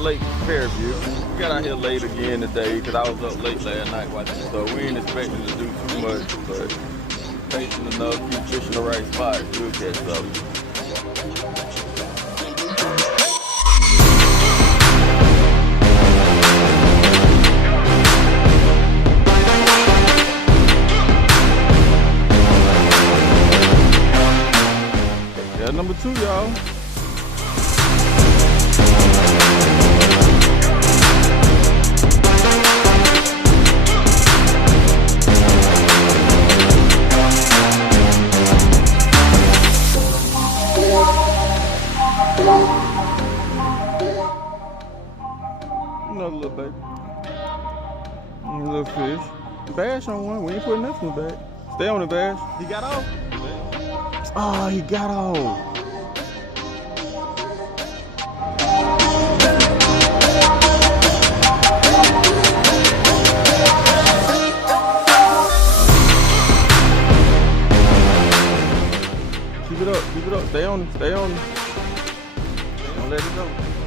Lake Fairview. We got out here late again today because I was up late last night watching it, so we ain't expecting to do too much, but patient enough, keep fishing the right spot, we'll catch something. Yeah, number 2, y'all. Another little baby. Little fish. Bass on one. We ain't putting nothing in the bag. Stay on the bass. He got off. Oh, he got off. Keep it up. Keep it up. Stay on it. Stay on it. Don't let it go.